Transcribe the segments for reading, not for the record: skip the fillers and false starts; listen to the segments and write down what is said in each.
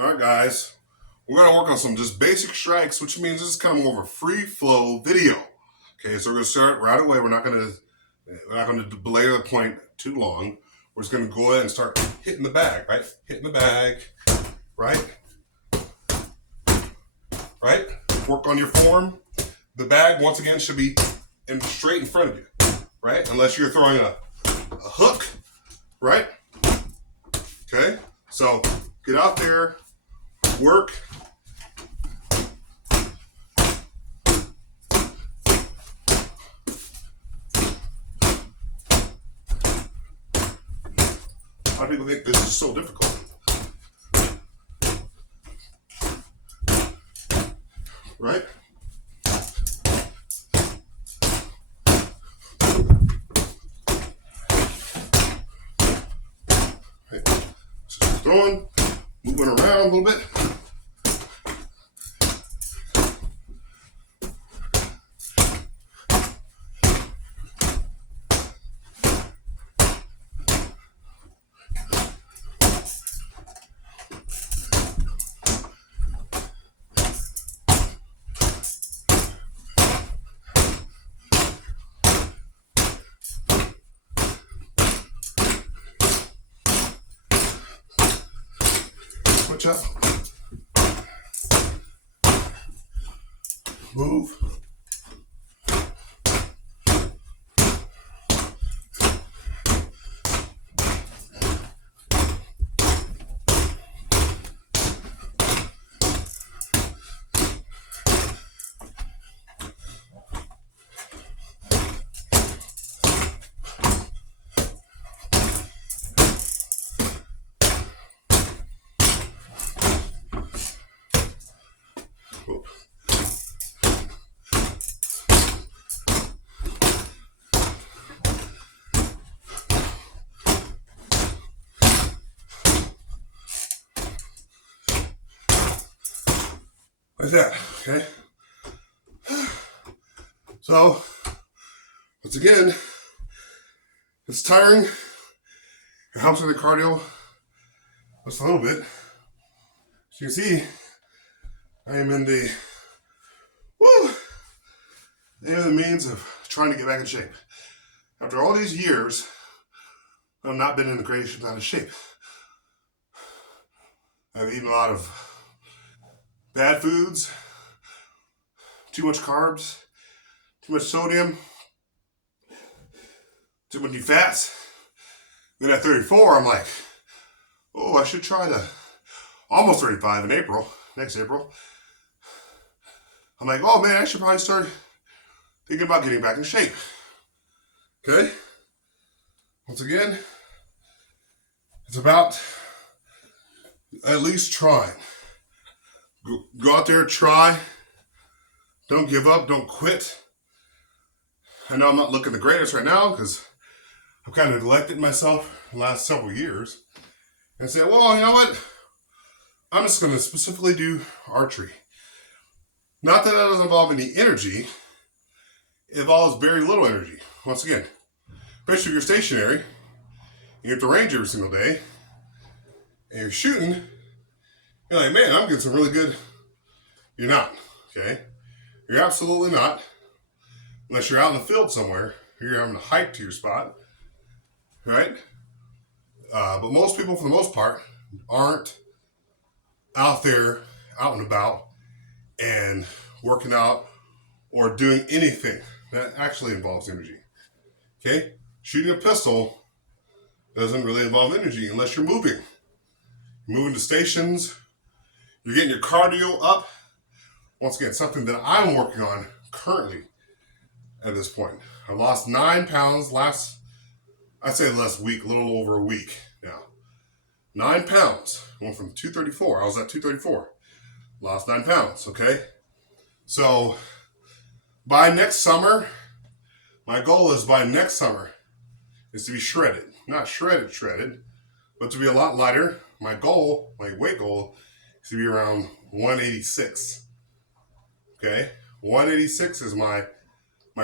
All right, guys. We're going to work on some just basic strikes, which means this is kind of more of a free flow video. Okay, so we're going to start right away. We're not going to belabor the point too long. We're just going to go ahead and start hitting the bag, right? Hitting the bag, right? Right? Work on your form. The bag, once again, should be straight in front of you, right? Unless you're throwing a hook, right? Okay, so get out there, work. A lot of people think this is so difficult. Right? Right. So throwing, moving around a little bit. Watch out. Move. Whoop. Like that, okay? So, once again, it's tiring. It helps with the cardio just a little bit. As you can see, I am in the means of trying to get back in shape. After all these years, I've not been in the greatest amount of shape. I've eaten a lot of bad foods, too much carbs, too much sodium, too many fats. Then at 34, I'm like, oh, I should try to, almost 35 in April, next April. I'm like, oh man, I should probably start thinking about getting back in shape. Okay? Once again, it's about at least trying. Go out there, try. Don't give up, don't quit. I know I'm not looking the greatest right now because I've kind of neglected myself the last several years. And I said, well, you know what? I'm just going to specifically do archery. Not that doesn't involve any energy. It involves very little energy. Once again, especially if you're stationary, you're at the range every single day, and you're shooting, you're like, man, I'm getting some really good. You're not, okay? You're absolutely not. Unless you're out in the field somewhere, you're having to hike to your spot, right? But most people, for the most part, aren't out there, out and about, and working out or doing anything that actually involves energy. Okay? Shooting a pistol doesn't really involve energy unless you're moving. You're moving to stations, you're getting your cardio up. Once again, something that I'm working on currently at this point. I lost 9 pounds last week, a little over a week now. 9 pounds. Went from 234. I was at 234. Lost 9 pounds, okay? So by next summer, my goal is by next summer is to be shredded. Not shredded, but to be a lot lighter. My goal, my weight goal, is to be around 186. Okay? 186 is my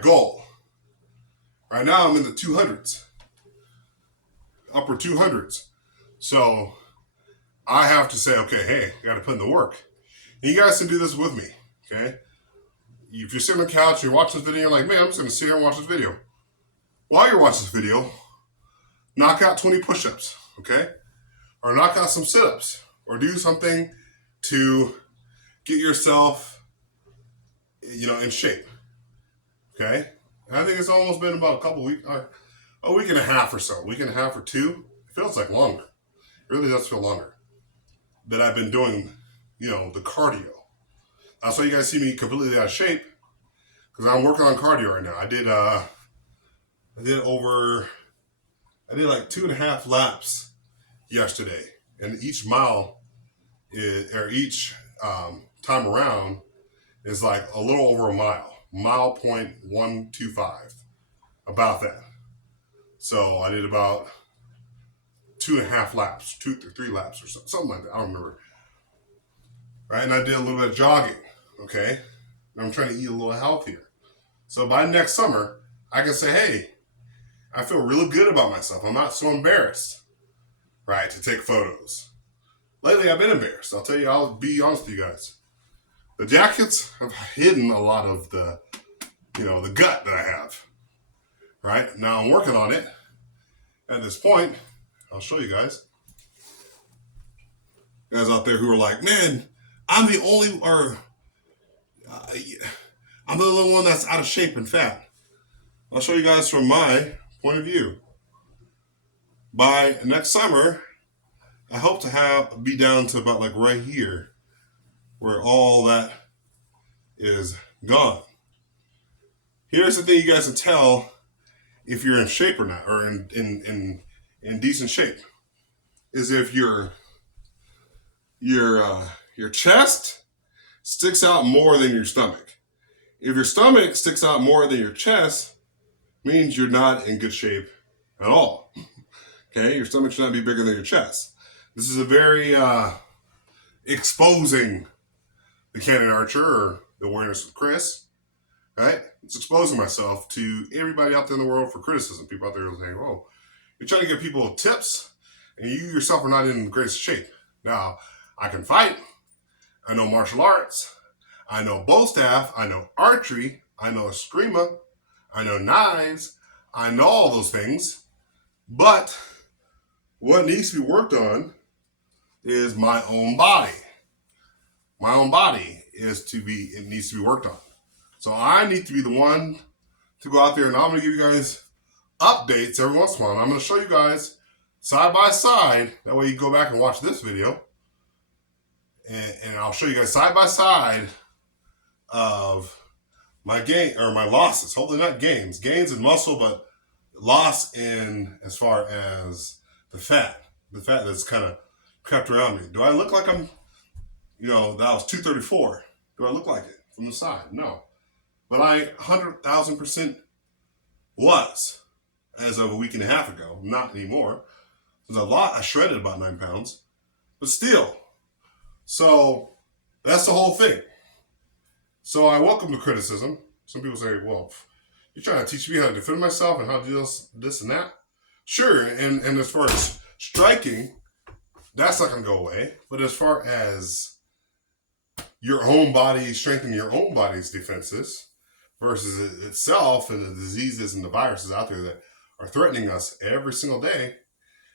goal. Right now I'm in the 200s. Upper 200s. So I have to say, okay, hey, I got to put in the work. And you guys can do this with me, okay? If you're sitting on the couch and you're watching this video, you're like, man, I'm just going to sit here and watch this video. While you're watching this video, knock out 20 push-ups, okay? Or knock out some sit-ups, or do something to get yourself, in shape, okay? And I think it's almost been about a week and a half or so, a week and a half or two. It feels like longer. It really does feel longer that I've been doing, the cardio. That's why you guys see me completely out of shape, because I'm working on cardio right now. I did like 2.5 laps yesterday, and each mile each time around is like a little over a mile 0.125, about that. So I did about 2.5 laps, 3 laps or something like that. I don't remember. Right, and I did a little bit of jogging. Okay, and I'm trying to eat a little healthier. So by next summer, I can say, hey, I feel really good about myself. I'm not so embarrassed, right, to take photos. Lately, I've been embarrassed. I'll be honest with you guys. The jackets have hidden a lot of the gut that I have. Right, now I'm working on it. At this point, I'll show you guys. Guys out there who are like, man, I'm the only one that's out of shape and fat. I'll show you guys from my point of view. By next summer, I hope to be down to about like right here, where all that is gone. Here's the thing you guys can tell if you're in shape or not, or in decent shape, is if your chest sticks out more than your stomach. If your stomach sticks out more than your chest, means you're not in good shape at all. Okay, your stomach should not be bigger than your chest. This is a very exposing the Cannon Archer, or the Awareness with Chris. Right? It's exposing myself to everybody out there in the world for criticism. People out there saying, "Oh, you're trying to give people tips, and you yourself are not in the greatest shape." Now, I can fight. I know martial arts. I know bow staff. I know archery. I know eskrima. I know knives. I know all those things. But what needs to be worked on is my own body. My own body needs to be worked on. So I need to be the one to go out there, and I'm going to give you guys updates every once in a while. And I'm going to show you guys side by side. That way you go back and watch this video. And I'll show you guys side by side of my gain or my losses. Hopefully not gains in muscle, but loss in as far as the fat that's kind of crept around me. Do I look like I'm, that was 234? Do I look like it from the side? No, but I 100,000% was as of a week and a half ago. Not anymore. There's a lot. I shredded about 9 pounds, but still. So that's the whole thing. So I welcome the criticism. Some people say, well, you're trying to teach me how to defend myself and how to do this and that. Sure, and as far as striking, that's not going to go away. But as far as your own body, strengthening your own body's defenses versus itself and the diseases and the viruses out there that are threatening us every single day,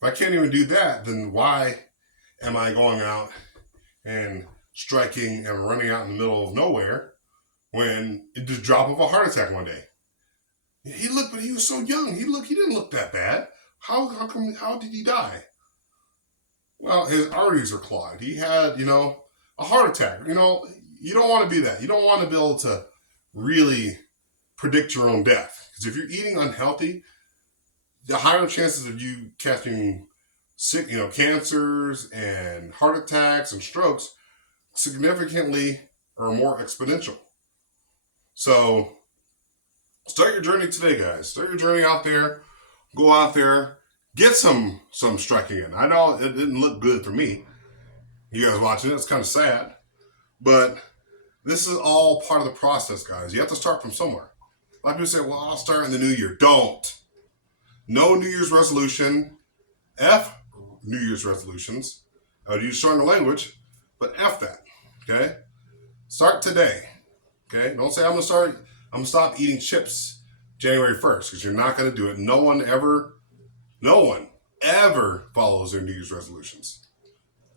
if I can't even do that, then why am I going out and striking and running out in the middle of nowhere when it just drop of a heart attack one day? But he was so young. He didn't look that bad. How did he die? Well, his arteries are clogged. He had, a heart attack. You don't want to be that. You don't want to be able to really predict your own death. Because if you're eating unhealthy, the higher chances of you catching sick, cancers and heart attacks and strokes significantly or more exponential. So start your journey today, guys. Start your journey out there. Go out there. Get some striking in. I know it didn't look good for me. You guys watching it, it's kind of sad. But this is all part of the process, guys. You have to start from somewhere. A lot of people say, well, I'll start in the new year. Don't. No New Year's resolution. F New Year's resolutions. I would use stronger language, but F that. Okay? Start today. Okay? Don't say I'm gonna stop eating chips January 1st, because you're not gonna do it. No one ever follows their New Year's resolutions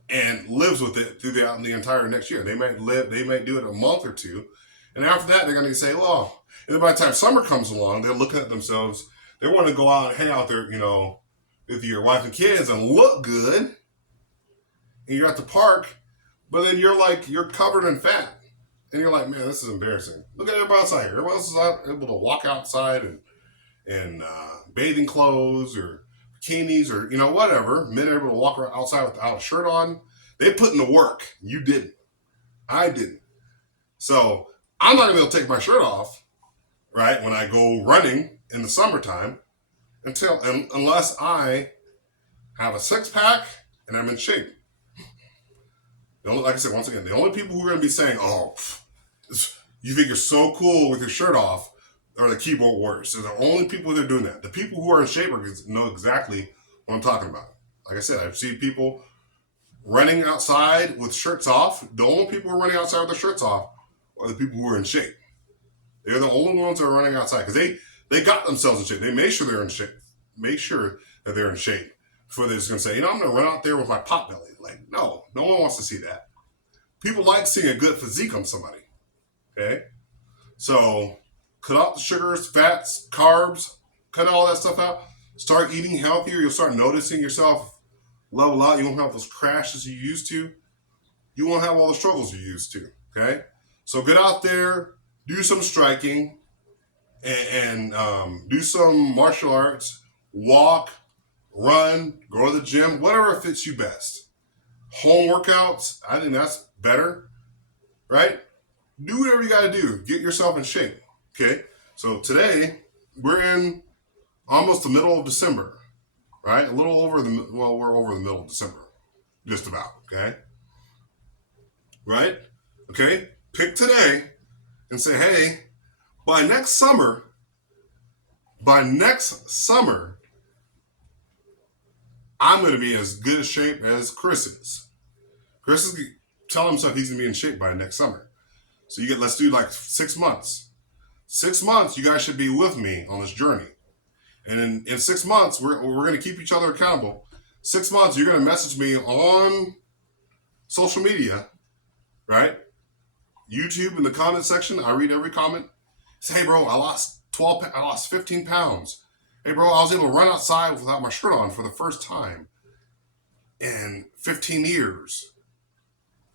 and lives with it throughout the entire next year. They might do it a month or two, and after that they're gonna say, well, and then by the time summer comes along, they're looking at themselves, they want to go out and hang out there, with your wife and kids and look good, and you're at the park, but then you're covered in fat. And you're like, man, this is embarrassing. Look at everybody outside here. Everybody else is able to walk outside in bathing clothes or bikinis or, whatever. Men are able to walk outside without a shirt on. They put in the work. You didn't. I didn't. So I'm not going to be able to take my shirt off, right, when I go running in the summertime unless I have a six-pack and I'm in shape. Like I said, once again, the only people who are going to be saying, oh, you think you're so cool with your shirt off are the keyboard warriors. They're the only people that are doing that. The people who are in shape know exactly what I'm talking about. Like I said, I've seen people running outside with shirts off. The only people who are running outside with their shirts off are the people who are in shape. They're the only ones that are running outside because they got themselves in shape. They made sure they're in shape. Make sure that they're in shape before they're just going to say, I'm going to run out there with my pot belly. Like, no one wants to see that. People like seeing a good physique on somebody. Okay? So, cut out the sugars, fats, carbs, cut all that stuff out. Start eating healthier. You'll start noticing yourself level out. You won't have those crashes you used to. You won't have all the struggles you used to. Okay? So, get out there, do some striking, and do some martial arts, walk, run, go to the gym, whatever fits you best. Home workouts, I think that's better, right? Do whatever you got to do. Get yourself in shape, okay? So today, we're in almost the middle of December, right? we're over the middle of December, just about, okay? Right? Okay? Pick today and say, hey, by next summer, I'm going to be in as good a shape as Chris is. Chris is telling himself he's going to be in shape by next summer. So let's do like 6 months. 6 months, you guys should be with me on this journey. And in 6 months, we're going to keep each other accountable. 6 months, you're going to message me on social media, right? YouTube in the comment section. I read every comment. Say, hey, bro, I lost 15 pounds. Hey, bro, I was able to run outside without my shirt on for the first time in 15 years.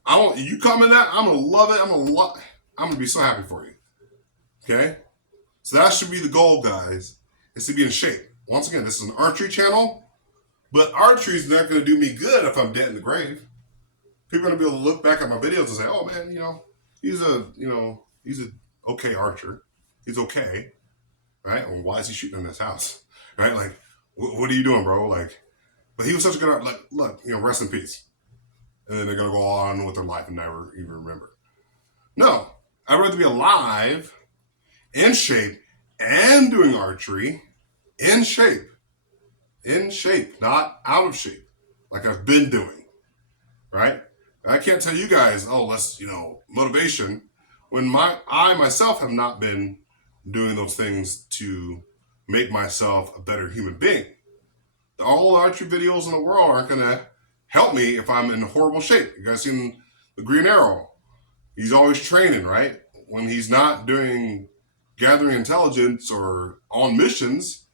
You comment that, I'm going to love it. I'm going to be so happy for you. Okay? So that should be the goal, guys, is to be in shape. Once again, this is an archery channel, but archery is not going to do me good if I'm dead in the grave. People are going to be able to look back at my videos and say, oh, man, he's a okay archer. He's okay. Right? Well, why is he shooting in his house? Right? Like, what are you doing, bro? Like, but he was such a good archer. Like, look, rest in peace. And then they're going to go on with their life and never even remember. No. I'd rather be alive, in shape, and doing archery, in shape. In shape, not out of shape, like I've been doing. Right? I can't tell you guys, let's, motivation, when I myself have not been doing those things to make myself a better human being. All the archery videos in the world aren't going to help me if I'm in horrible shape. You guys seen the Green Arrow? He's always training, right? When he's not doing gathering intelligence or on missions,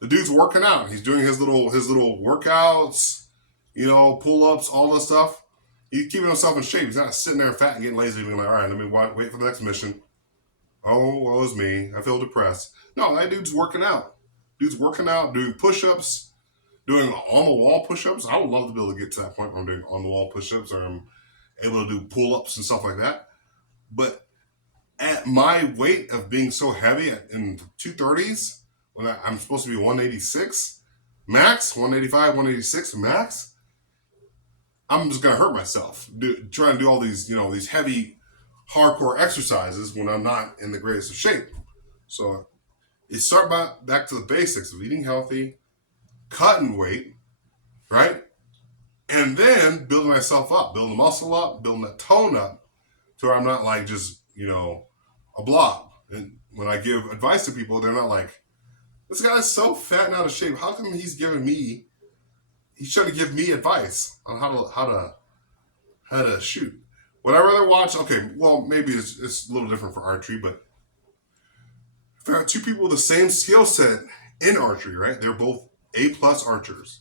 the dude's working out. He's doing his little workouts, pull-ups, all that stuff. He's keeping himself in shape. He's not sitting there fat and getting lazy and being like, all right, let me wait for the next mission. Oh, woe is me. I feel depressed. No, that dude's working out. Dude's working out, doing push-ups, doing on-the-wall push-ups. I would love to be able to get to that point where I'm doing on-the-wall push-ups or I'm able to do pull-ups and stuff like that. But at my weight of being so heavy in the 230s, when I'm supposed to be 186 max, 185, 186 max, I'm just going to hurt myself trying to do all these, these heavy, hardcore exercises when I'm not in the greatest of shape. So you start back to the basics of eating healthy, cutting weight, right? And then building myself up, building the muscle up, building that tone up to where I'm not like just, a blob. And when I give advice to people, they're not like, this guy's so fat and out of shape. How come he's trying to give me advice on how to shoot? Would I rather watch? Okay, well, maybe it's a little different for archery, but if I have two people with the same skill set in archery, right? They're both A+ archers.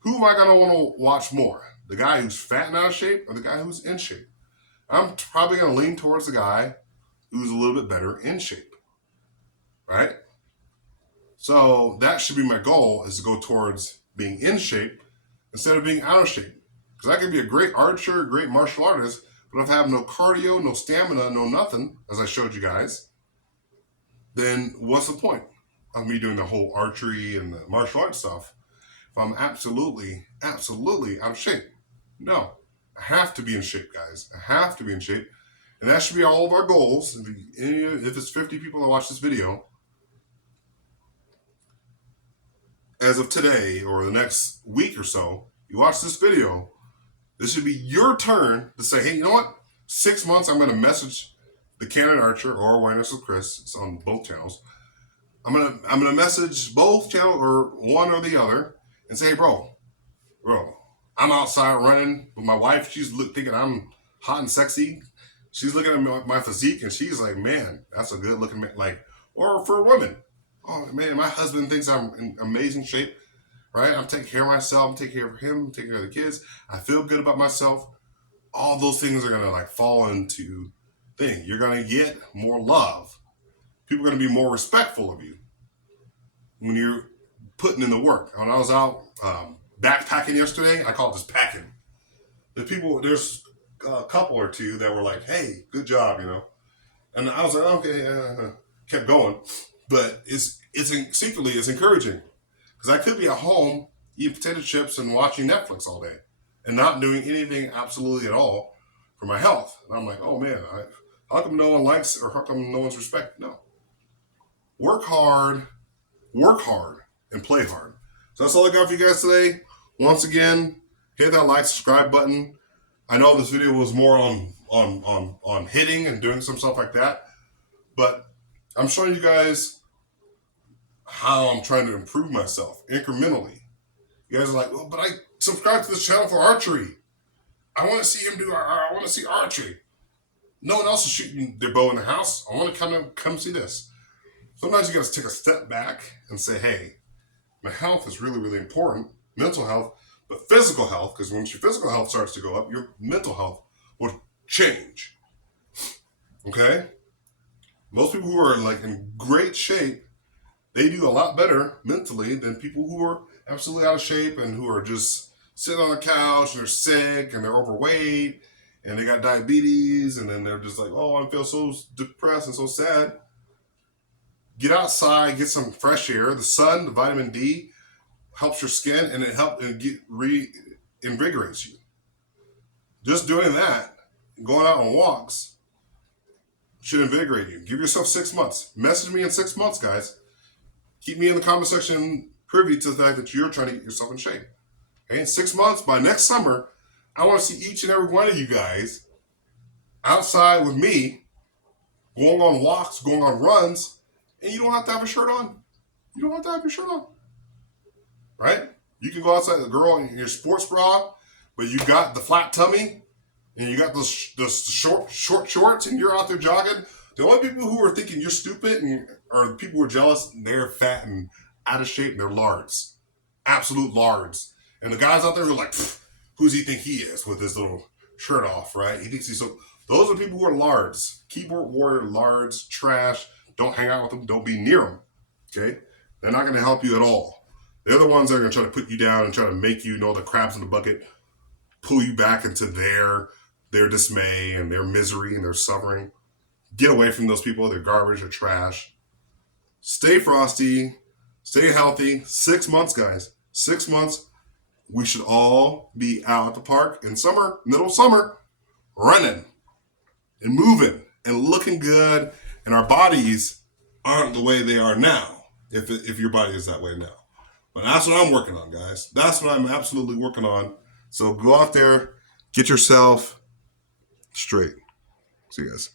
Who am I gonna want to watch more? The guy who's fat and out of shape, or the guy who's in shape? I'm probably gonna lean towards the guy who's a little bit better in shape, right? So that should be my goal: is to go towards being in shape instead of being out of shape. Because I could be a great archer, a great martial artist, but if I have no cardio, no stamina, no nothing, as I showed you guys, then what's the point of me doing the whole archery and the martial arts stuff if I'm absolutely out of shape? No. I have to be in shape, guys. I have to be in shape. And that should be all of our goals. If it's 50 people that watch this video, as of today or the next week or so, you watch this video, this should be your turn to say, hey, you know what? 6 months, I'm going to message the Cannon Archer or Awareness with Chris. It's on both channels. I'm gonna message both channels or one or the other and say, hey, bro, I'm outside running with my wife. She's thinking I'm hot and sexy. She's looking at my physique and she's like, man, that's a good looking man. Like, or for women, oh man, my husband thinks I'm in amazing shape, right? I'm taking care of myself. I'm taking care of him. I'm taking care of the kids. I feel good about myself. All those things are gonna like fall into thing. You're gonna get more love. People are gonna be more respectful of you when you're putting in the work. When I was out backpacking yesterday, I call it just packing. There's a couple or two that were like, hey, good job, And I was like, okay, kept going. But secretly, it's encouraging. Because I could be at home eating potato chips and watching Netflix all day and not doing anything absolutely at all for my health. And I'm like, oh man, how come no one likes or how come no one's respect? No. Work hard, and play hard. So that's all I got for you guys today. Once again, hit that like, subscribe button. I know this video was more on hitting and doing some stuff like that, but I'm showing you guys how I'm trying to improve myself incrementally. You guys are like, well, but I subscribe to this channel for archery. I want to see him I want to see archery. No one else is shooting their bow in the house. I want to come see this. Sometimes you got to take a step back and say, hey, my health is really, really important. Mental health, but physical health, because once your physical health starts to go up, your mental health will change. Okay? Most people who are like in great shape, they do a lot better mentally than people who are absolutely out of shape and who are just sitting on the couch and they're sick and they're overweight and they got diabetes and then they're just like, oh, I feel so depressed and so sad. Get outside, get some fresh air. The sun, the vitamin D, helps your skin and it reinvigorates you. Just doing that, going out on walks, should invigorate you. Give yourself 6 months. Message me in 6 months, guys. Keep me in the comment section privy to the fact that you're trying to get yourself in shape. Okay, in 6 months, by next summer, I want to see each and every one of you guys outside with me, going on walks, going on runs, and you don't have to have a shirt on. You don't have to have your shirt on. Right? You can go outside, the girl in your sports bra, but you got the flat tummy, and you got the short shorts, and you're out there jogging. The only people who are thinking you're stupid are the people who are jealous, and they're fat and out of shape, and they're lards. Absolute lards. And the guys out there who are like, who's he think he is with his little shirt off, right? He thinks he's so... Those are people who are lards. Keyboard warrior, lards, trash. Don't hang out with them. Don't be near them. Okay? They're not going to help you at all. They're the ones that are going to try to put you down and try to make you know the crabs in the bucket, pull you back into their dismay and their misery and their suffering. Get away from those people. They're garbage. They're trash. Stay frosty. Stay healthy. 6 months, guys. 6 months. We should all be out at the park in summer, middle of summer, running and moving and looking good. And our bodies aren't the way they are now, if your body is that way now. But that's what I'm working on, guys. That's what I'm absolutely working on So go out there, get yourself straight. See you guys.